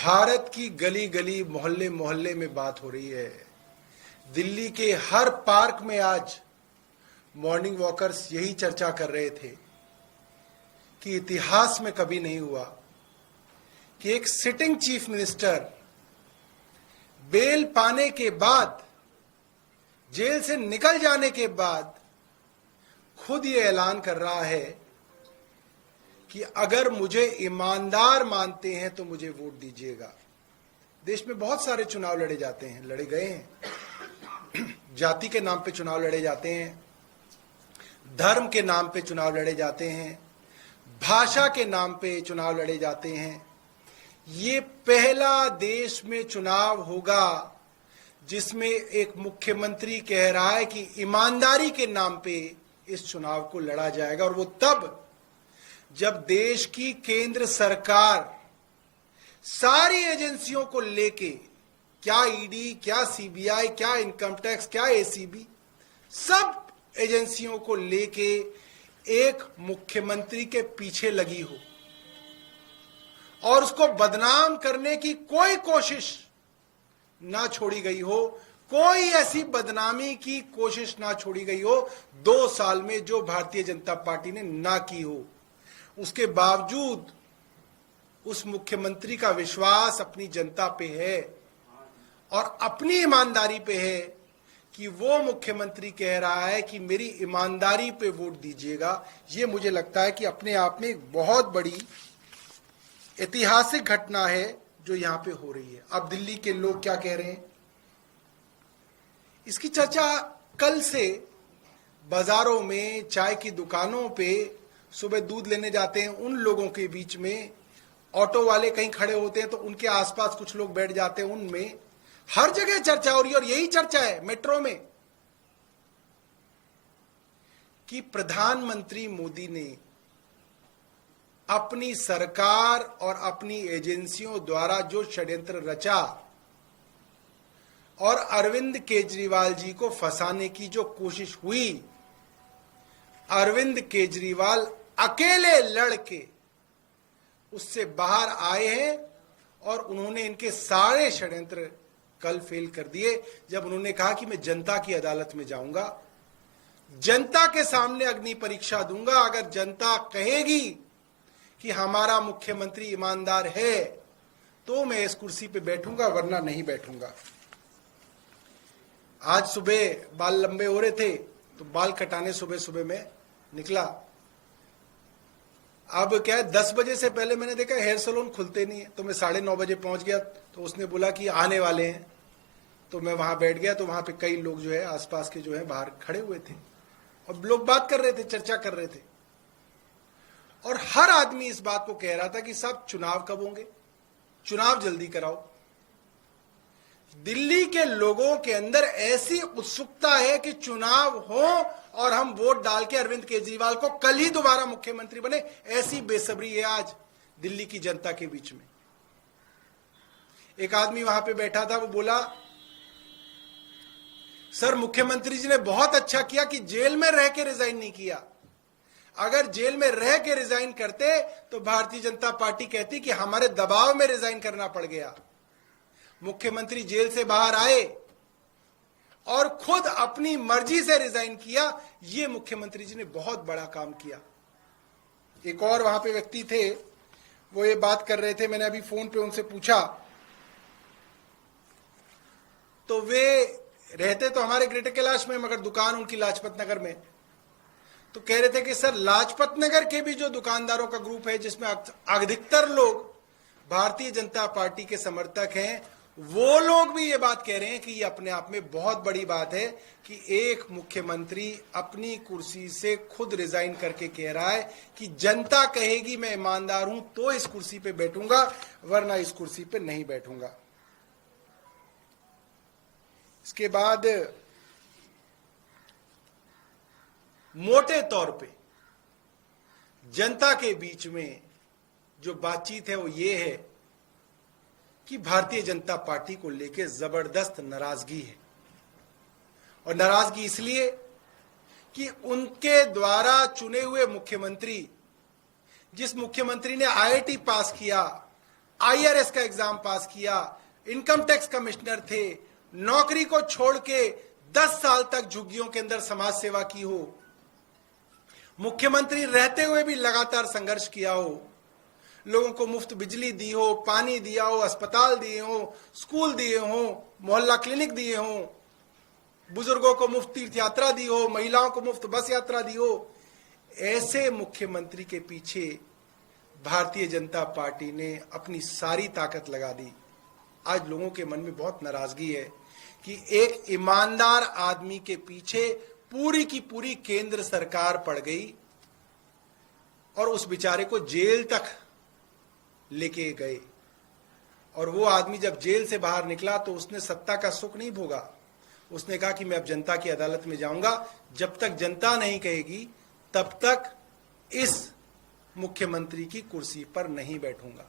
भारत की गली गली मोहल्ले मोहल्ले में बात हो रही है। दिल्ली के हर पार्क में आज मॉर्निंग वॉकर्स यही चर्चा कर रहे थे कि इतिहास में कभी नहीं हुआ कि एक सिटिंग चीफ मिनिस्टर बेल पाने के बाद, जेल से निकल जाने के बाद खुद ये ऐलान कर रहा है कि अगर मुझे ईमानदार मानते हैं तो मुझे वोट दीजिएगा। देश में बहुत सारे चुनाव लड़े जाते हैं, लड़े गए हैं। जाति के नाम पे चुनाव लड़े जाते हैं, धर्म के नाम पे चुनाव लड़े जाते हैं, भाषा के नाम पे चुनाव लड़े जाते हैं। ये पहला देश में चुनाव होगा जिसमें एक मुख्यमंत्री कह रहा है कि ईमानदारी के नाम पे इस चुनाव को लड़ा जाएगा, और वो तब जब देश की केंद्र सरकार सारी एजेंसियों को लेके, क्या ईडी, क्या सीबीआई, क्या इनकम टैक्स, क्या एसीबी, सब एजेंसियों को लेके एक मुख्यमंत्री के पीछे लगी हो और उसको बदनाम करने की कोई कोशिश ना छोड़ी गई हो, कोई ऐसी बदनामी की कोशिश ना छोड़ी गई हो 2 साल में जो भारतीय जनता पार्टी ने ना की हो। उसके बावजूद उस मुख्यमंत्री का विश्वास अपनी जनता पे है और अपनी ईमानदारी पे है कि वो मुख्यमंत्री कह रहा है कि मेरी ईमानदारी पे वोट दीजिएगा। ये मुझे लगता है कि अपने आप में एक बहुत बड़ी ऐतिहासिक घटना है जो यहां पे हो रही है। अब दिल्ली के लोग क्या कह रहे हैं, इसकी चर्चा कल से बाजारों में, चाय की दुकानों पे, सुबह दूध लेने जाते हैं उन लोगों के बीच में, ऑटो वाले कहीं खड़े होते हैं तो उनके आसपास कुछ लोग बैठ जाते हैं, उनमें हर जगह चर्चा हो रही है। और यही चर्चा है मेट्रो में कि प्रधानमंत्री मोदी ने अपनी सरकार और अपनी एजेंसियों द्वारा जो षड्यंत्र रचा और अरविंद केजरीवाल जी को फंसाने की जो कोशिश हुई, अरविंद केजरीवाल अकेले लड़के उससे बाहर आए हैं और उन्होंने इनके सारे षड्यंत्र कल फेल कर दिए जब उन्होंने कहा कि मैं जनता की अदालत में जाऊंगा, जनता के सामने अग्नि परीक्षा दूंगा। अगर जनता कहेगी कि हमारा मुख्यमंत्री ईमानदार है तो मैं इस कुर्सी पे बैठूंगा, वरना नहीं बैठूंगा। आज सुबह बाल लंबे हो रहे थे तो बाल कटाने सुबह सुबह में निकला। अब क्या है, 10 बजे से पहले मैंने देखा हेयर सैलून खुलते नहीं है, तो मैं 9:30 बजे पहुंच गया। तो उसने बोला कि आने वाले हैं, तो मैं वहां बैठ गया। तो वहां पे कई लोग जो है आसपास के जो है बाहर खड़े हुए थे और लोग बात कर रहे थे, चर्चा कर रहे थे, और हर आदमी इस बात को कह रहा था कि साहब चुनाव कब होंगे, चुनाव जल्दी कराओ। दिल्ली के लोगों के अंदर ऐसी उत्सुकता है कि चुनाव हो और हम वोट डाल के अरविंद केजरीवाल को कल ही दोबारा मुख्यमंत्री बने, ऐसी बेसब्री है आज दिल्ली की जनता के बीच में। एक आदमी वहां पे बैठा था, वो बोला सर मुख्यमंत्री जी ने बहुत अच्छा किया कि जेल में रह के रिजाइन नहीं किया। अगर जेल में रह के रिजाइन करते तो भारतीय जनता पार्टी कहती कि हमारे दबाव में रिजाइन करना पड़ गया। मुख्यमंत्री जेल से बाहर आए और खुद अपनी मर्जी से रिजाइन किया। ये मुख्यमंत्री जी ने बहुत बड़ा काम किया। एक और वहां पे व्यक्ति थे, वो ये बात कर रहे थे, मैंने अभी फोन पे उनसे पूछा, तो वे रहते तो हमारे ग्रेटर कैलाश में मगर दुकान उनकी लाजपत नगर में। तो कह रहे थे कि सर लाजपत नगर के भी जो दुकानदारों का ग्रुप है जिसमें अधिकतर लोग भारतीय जनता पार्टी के समर्थक हैं, वो लोग भी ये बात कह रहे हैं कि ये अपने आप में बहुत बड़ी बात है कि एक मुख्यमंत्री अपनी कुर्सी से खुद रिजाइन करके कह रहा है कि जनता कहेगी मैं ईमानदार हूं तो इस कुर्सी पे बैठूंगा, वरना इस कुर्सी पे नहीं बैठूंगा। इसके बाद मोटे तौर पे जनता के बीच में जो बातचीत है वो ये है कि भारतीय जनता पार्टी को लेकर जबरदस्त नाराजगी है। और नाराजगी इसलिए कि उनके द्वारा चुने हुए मुख्यमंत्री, जिस मुख्यमंत्री ने आईआईटी पास किया, IRS का एग्जाम पास किया, इनकम टैक्स कमिश्नर थे, नौकरी को छोड़ के 10 साल तक झुग्गियों के अंदर समाज सेवा की हो, मुख्यमंत्री रहते हुए भी लगातार संघर्ष किया हो, लोगों को मुफ्त बिजली दी हो, पानी दिया हो, अस्पताल दिए हो, स्कूल दिए हो, मोहल्ला क्लिनिक दिए हो, बुजुर्गों को मुफ्त तीर्थ यात्रा दी हो, महिलाओं को मुफ्त बस यात्रा दी हो, ऐसे मुख्यमंत्री के पीछे भारतीय जनता पार्टी ने अपनी सारी ताकत लगा दी। आज लोगों के मन में बहुत नाराजगी है कि एक ईमानदार आदमी के पीछे पूरी की पूरी केंद्र सरकार पड़ गई और उस बेचारे को जेल तक लेके गए। और वो आदमी जब जेल से बाहर निकला तो उसने सत्ता का सुख नहीं भोगा। उसने कहा कि मैं अब जनता की अदालत में जाऊंगा, जब तक जनता नहीं कहेगी तब तक इस मुख्यमंत्री की कुर्सी पर नहीं बैठूंगा।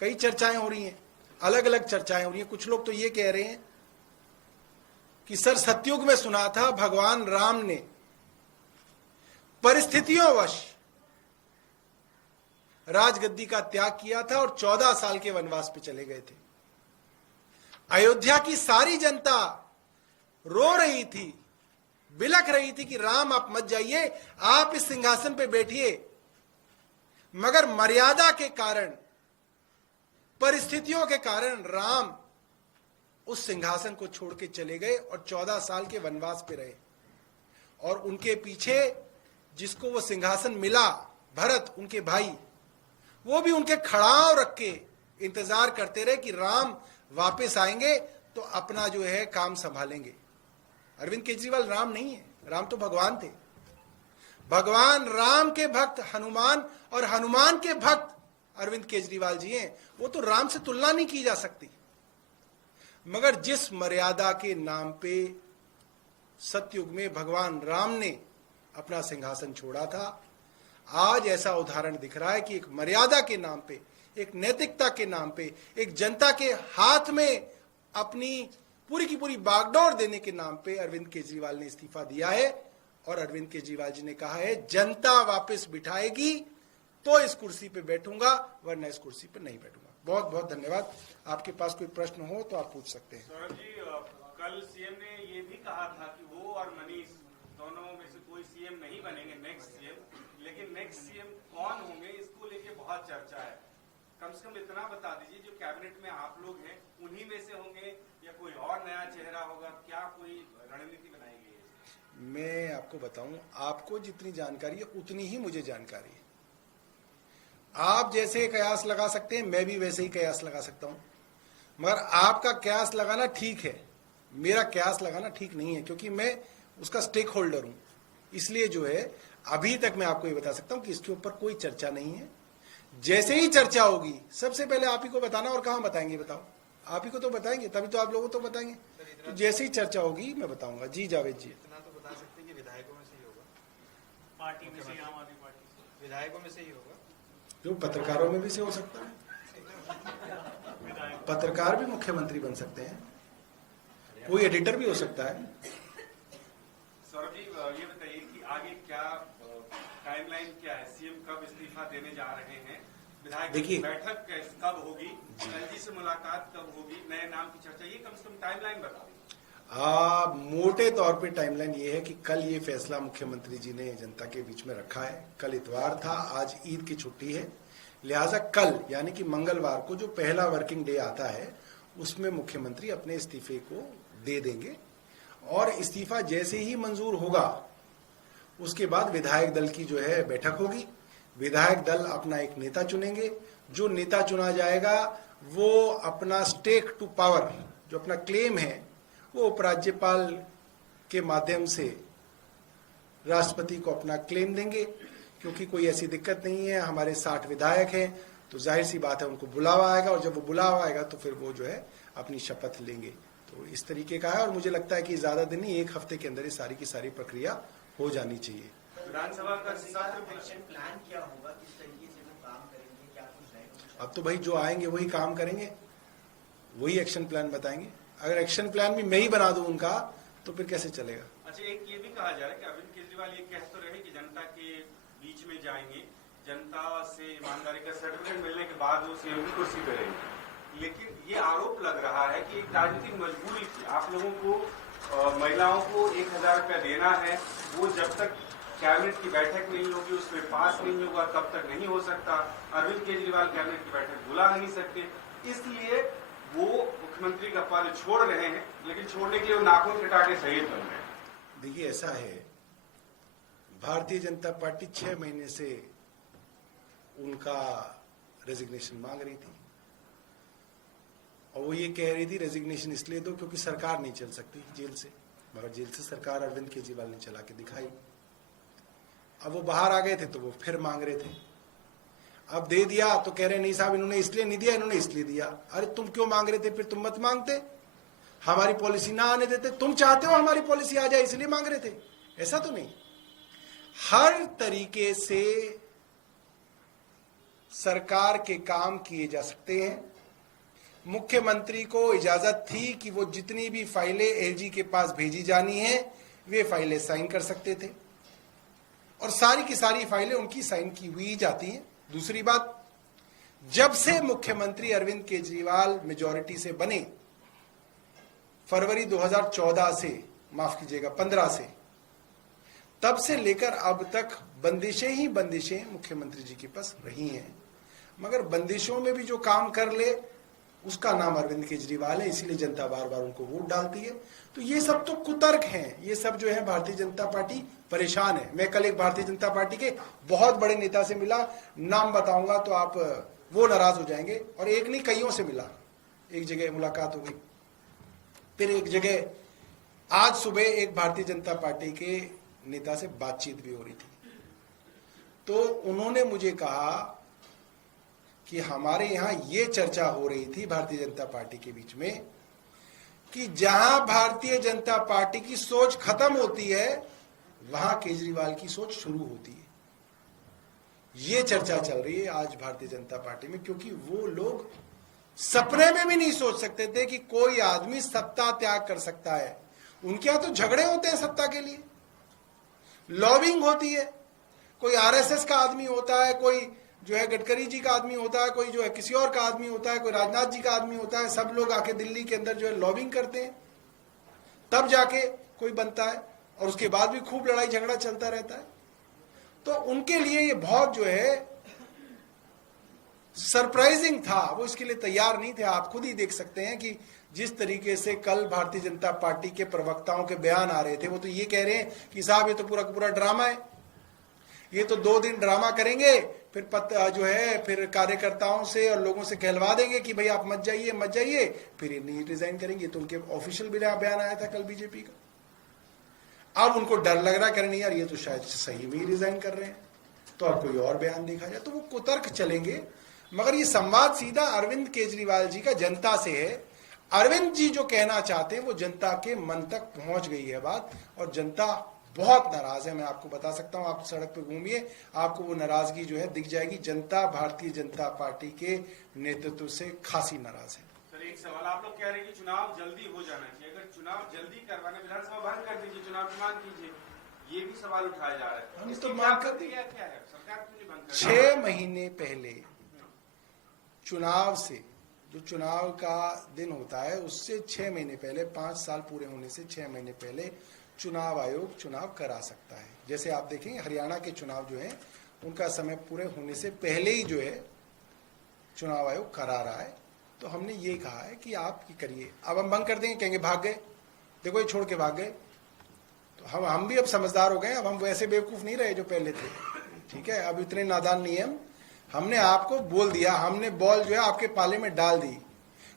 कई चर्चाएं हो रही हैं, अलग अलग चर्चाएं हो रही हैं। कुछ लोग तो ये कह रहे हैं कि सर सतयुग में सुना था भगवान राम ने परिस्थितियोंवश राजगद्दी का त्याग किया था और 14 साल के वनवास पे चले गए थे। अयोध्या की सारी जनता रो रही थी, बिलख रही थी कि राम आप मत जाइए, आप इस सिंहासन पे बैठिए, मगर मर्यादा के कारण, परिस्थितियों के कारण राम उस सिंहासन को छोड़ के चले गए और 14 साल के वनवास पे रहे। और उनके पीछे जिसको वो सिंहासन मिला, भरत उनके भाई, वो भी उनके खड़ाव रख के इंतजार करते रहे कि राम वापस आएंगे तो अपना जो है काम संभालेंगे। अरविंद केजरीवाल राम नहीं है, राम तो भगवान थे। भगवान राम के भक्त हनुमान और हनुमान के भक्त अरविंद केजरीवाल जी हैं। वो तो राम से तुलना नहीं की जा सकती। मगर जिस मर्यादा के नाम पे सतयुग में भगवान राम ने अपना सिंहासन छोड़ा था, आज ऐसा उदाहरण दिख रहा है कि एक मर्यादा के नाम पे, एक नैतिकता के नाम पे, एक जनता के हाथ में अपनी पूरी की पूरी बागडोर देने के नाम पे अरविंद केजरीवाल ने इस्तीफा दिया है। और अरविंद केजरीवाल जी ने कहा है जनता वापस बिठाएगी तो इस कुर्सी पे बैठूंगा, वरना इस कुर्सी पे नहीं बैठूंगा। बहुत बहुत धन्यवाद। आपके पास कोई प्रश्न हो तो आप पूछ सकते हैं। सौरभ जी, कल सीएम ने ये भी कहा था कि वो और मनीष दोनों में से कोई सीएम नहीं बनेंगे नेक्स्ट सीएम, लेकिन नेक्स्ट सीएम कौन होंगे इसको लेके बहुत चर्चा है। कम से कम इतना बता दीजिए, जो कैबिनेट में आप लोग हैं उन्हीं में से होंगे या कोई और नया चेहरा होगा? क्या कोई रणनीति बनाई गई है? मैं आपको बताऊं, आपको जितनी जानकारी है उतनी ही मुझे जानकारी है। आप जैसे कयास लगा सकते हैं, मैं भी वैसे ही कयास लगा सकता हूं, मगर आपका कयास लगाना ठीक है, मेरा कयास लगाना ठीक नहीं है, क्योंकि मैं उसका स्टेक होल्डर हूं। इसलिए जो है अभी तक मैं आपको ये बता सकता हूं कि इसके ऊपर कोई चर्चा नहीं है। जैसे ही चर्चा होगी सबसे पहले आप ही को बताना। और कहां बताएंगे बताओ? आप ही को तो बताएंगे, तभी तो आप लोगों को तो बताएंगे। तो जैसे ही चर्चा होगी मैं बताऊंगा। जी जावेद जी, इतना तो बता सकते हैं कि विधायकों में से ही होगा, पार्टी में से, आम आदमी पार्टी से, विधायकों में से ही होगा। जो पत्रकारों में भी से हो सकता है, पत्रकार भी मुख्यमंत्री बन सकते हैं, कोई एडिटर भी हो सकता है। सौरभ जी, ये बताइए कि आगे क्या टाइमलाइन क्या है? सीएम कब इस्तीफा देने जा रहे हैं? विधायक की बैठक कब होगी? एलजी से मुलाकात कब होगी? नए नाम की चर्चा, ये कम से कम टाइमलाइन बता दीजिए। मोटे तौर पे टाइमलाइन ये है कि कल ये फैसला मुख्यमंत्री जी ने जनता के बीच में रखा है। कल इतवार था, आज ईद की छुट्टी है, लिहाजा कल यानी कि मंगलवार को जो पहला वर्किंग डे आता है उसमें मुख्यमंत्री अपने इस्तीफे को दे देंगे। और इस्तीफा जैसे ही मंजूर होगा उसके बाद विधायक दल की जो है बैठक होगी। विधायक दल अपना एक नेता चुनेंगे। जो नेता चुना जाएगा वो अपना स्टेक टू पावर, जो अपना क्लेम है, वो उपराज्यपाल के माध्यम से राष्ट्रपति को अपना क्लेम देंगे। क्योंकि कोई ऐसी दिक्कत नहीं है, हमारे 60 विधायक हैं, तो जाहिर सी बात है उनको बुलावा आएगा, और जब वो बुलावा आएगा तो फिर वो जो है अपनी शपथ लेंगे। तो इस तरीके का है, और मुझे लगता है कि ज्यादा दिन नहीं, 1 हफ्ते के अंदर ये सारी की सारी प्रक्रिया हो जानी चाहिए। विधानसभा का एक्शन प्लान क्या होगा, किस तरीके से वो काम करेंगे, क्या कुछ रहेगा? अब तो भाई जो आएंगे वही काम करेंगे, वही एक्शन प्लान बताएंगे। अगर एक्शन प्लान भी मैं ही बना दूं उनका तो फिर कैसे चलेगा? अच्छा, एक ये भी कहा जा रहा है कि अरविंद केजरीवाल ये कह तो रहे कि जनता के बीच में जाएंगे, जनता से ईमानदारी का सर्टिफिकेट मिलने के बाद वो सीएम की कुर्सी पे रहेंगे। लेकिन ये आरोप लग रहा है कि एक राजनीतिक मजबूरी थी, आप लोगों को महिलाओं को 1000 रुपया देना है, वो जब तक कैबिनेट की बैठक नहीं होगी, उसमें पास नहीं होगा, तब तक नहीं हो सकता। अरविंद केजरीवाल कैबिनेट की बैठक बुला नहीं सकते, इसलिए वो मुख्यमंत्री का पद छोड़ रहे हैं, लेकिन छोड़ने के लिए वो नाखून कटा के शहीद बन रहे हैं। देखिए, ऐसा है, भारतीय जनता पार्टी 6 महीने से उनका रेजिग्नेशन मांग रही थी और वो ये कह रही थी रेजिग्नेशन इसलिए दो क्योंकि सरकार नहीं चल सकती जेल से, मगर जेल से सरकार अरविंद केजरीवाल ने चला के दिखाई। अब वो बाहर आ गए थे तो वो फिर मांग रहे थे, अब दे दिया तो कह रहे नहीं साहब इन्होंने इसलिए नहीं दिया, इन्होंने इसलिए दिया। अरे तुम क्यों मांग रहे थे, फिर तुम मत मांगते, हमारी पॉलिसी ना आने देते। तुम चाहते हो हमारी पॉलिसी आ जाए इसलिए मांग रहे थे, ऐसा तो नहीं। हर तरीके से सरकार के काम किए जा सकते हैं। मुख्यमंत्री को इजाजत थी कि वो जितनी भी फाइलें एलजी के पास भेजी जानी है वे फाइलें साइन कर सकते थे और सारी की सारी फाइलें उनकी साइन की हुई जाती हैं। दूसरी बात, जब से मुख्यमंत्री अरविंद केजरीवाल मेजॉरिटी से बने, फरवरी 2014 से, माफ कीजिएगा 15 से, तब से लेकर अब तक बंदिशें ही बंदिशें मुख्यमंत्री जी के पास रही हैं। मगर बंदिशों में भी जो काम कर ले उसका नाम अरविंद केजरीवाल है, इसीलिए जनता बार बार उनको वोट डालती है। तो ये सब तो कुतर्क हैं, ये सब जो है भारतीय जनता पार्टी परेशान है। मैं कल एक भारतीय जनता पार्टी के बहुत बड़े नेता से मिला, नाम बताऊंगा तो आप वो नाराज हो जाएंगे, और एक नहीं कईयों से मिला। एक जगह मुलाकात हो गई, फिर एक जगह आज सुबह एक भारतीय जनता पार्टी के नेता से बातचीत भी हो रही थी। तो उन्होंने मुझे कहा कि हमारे यहां ये चर्चा हो रही थी भारतीय जनता पार्टी के बीच में कि जहां भारतीय जनता पार्टी की सोच खत्म होती है वहां केजरीवाल की सोच शुरू होती है। ये चर्चा चल रही है आज भारतीय जनता पार्टी में, क्योंकि वो लोग सपने में भी नहीं सोच सकते थे कि कोई आदमी सत्ता त्याग कर सकता है। उनके यहां तो झगड़े होते हैं सत्ता के लिए, लॉबिंग होती है, कोई आरएसएस का आदमी होता है, कोई जो है गडकरी जी का आदमी होता है, कोई जो है किसी और का आदमी होता है, कोई राजनाथ जी का आदमी होता है। सब लोग आके दिल्ली के अंदर जो है लॉबिंग करते हैं, तब जाके कोई बनता है, और उसके बाद भी खूब लड़ाई झगड़ा चलता रहता है। तो उनके लिए ये बहुत जो है सरप्राइजिंग था, वो इसके लिए तैयार नहीं थे। आप खुद ही देख सकते हैं कि जिस तरीके से कल भारतीय जनता पार्टी के प्रवक्ताओं के बयान आ रहे थे, वो तो ये कह रहे हैं कि साहब ये तो पूरा पूरा ड्रामा है, ये तो 2 दिन ड्रामा करेंगे, फिर जो है फिर कार्यकर्ताओं से और लोगों से कहलवा देंगे कि भाई आप मत जाइए मत जाइए, फिर ये नहीं रिजाइन करेंगे। तो उनके ऑफिशियल बयान आया था कल बीजेपी का। अब उनको डर लग रहा है, नहीं यार ये तो शायद सही में ही रिजाइन कर रहे हैं, तो अब कोई और बयान देखा जाए। तो वो कुतर्क चलेंगे, मगर ये संवाद सीधा अरविंद केजरीवाल जी का जनता से है। अरविंद जी जो कहना चाहते हैं वो जनता के मन तक पहुंच गई है बात, और जनता बहुत नाराज है। मैं आपको बता सकता हूं, आप सड़क पे घूमिए, आपको वो नाराजगी जो है दिख जाएगी। जनता भारतीय जनता पार्टी के नेतृत्व से खासी नाराज है। सर एक सवाल, आप लोग कह रहे हैं कि चुनाव जल्दी हो जाना चाहिए, अगर चुनाव जल्दी करवाने, विधानसभा बंद कर दीजिए, चुनाव की मांग कीजिए, ये भी सवाल उठाया जा रहा है। हम तो मांग कर दिया, क्या है सरकार क्यों नहीं बंद कर? 6 महीने पहले चुनाव से, जो चुनाव का दिन होता है उससे 6 महीने पहले, 5 साल पूरे होने से 6 महीने पहले चुनाव आयोग चुनाव करा सकता है। जैसे आप देखेंगे हरियाणा के चुनाव जो है उनका समय पूरे होने से पहले ही जो है चुनाव आयोग करा रहा है। तो हमने ये कहा है कि आप ये करिए। अब हम बंद कर देंगे, कहेंगे भाग गए, देखो ये छोड़ के भाग गए। तो हम भी अब समझदार हो गए, अब हम वैसे बेवकूफ नहीं रहे जो पहले थे, ठीक है। अब इतने नादान नहीं है हम। हमने आपको बोल दिया, हमने बॉल जो है आपके पाले में डाल दी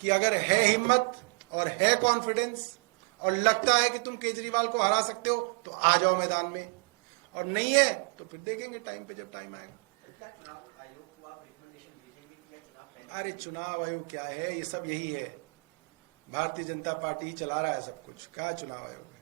कि अगर है हिम्मत और है कॉन्फिडेंस और लगता है कि तुम केजरीवाल को हरा सकते हो तो आ जाओ मैदान में, और नहीं है तो फिर देखेंगे टाइम पे जब टाइम आएगा। चुनाव आयोग को आप रिकमेंडेशन भेजेंगे कि या चुनाव? अरे चुनाव आयोग क्या है, ये सब यही है, भारतीय जनता पार्टी चला रहा है सब कुछ। क्या चुनाव आयोग है?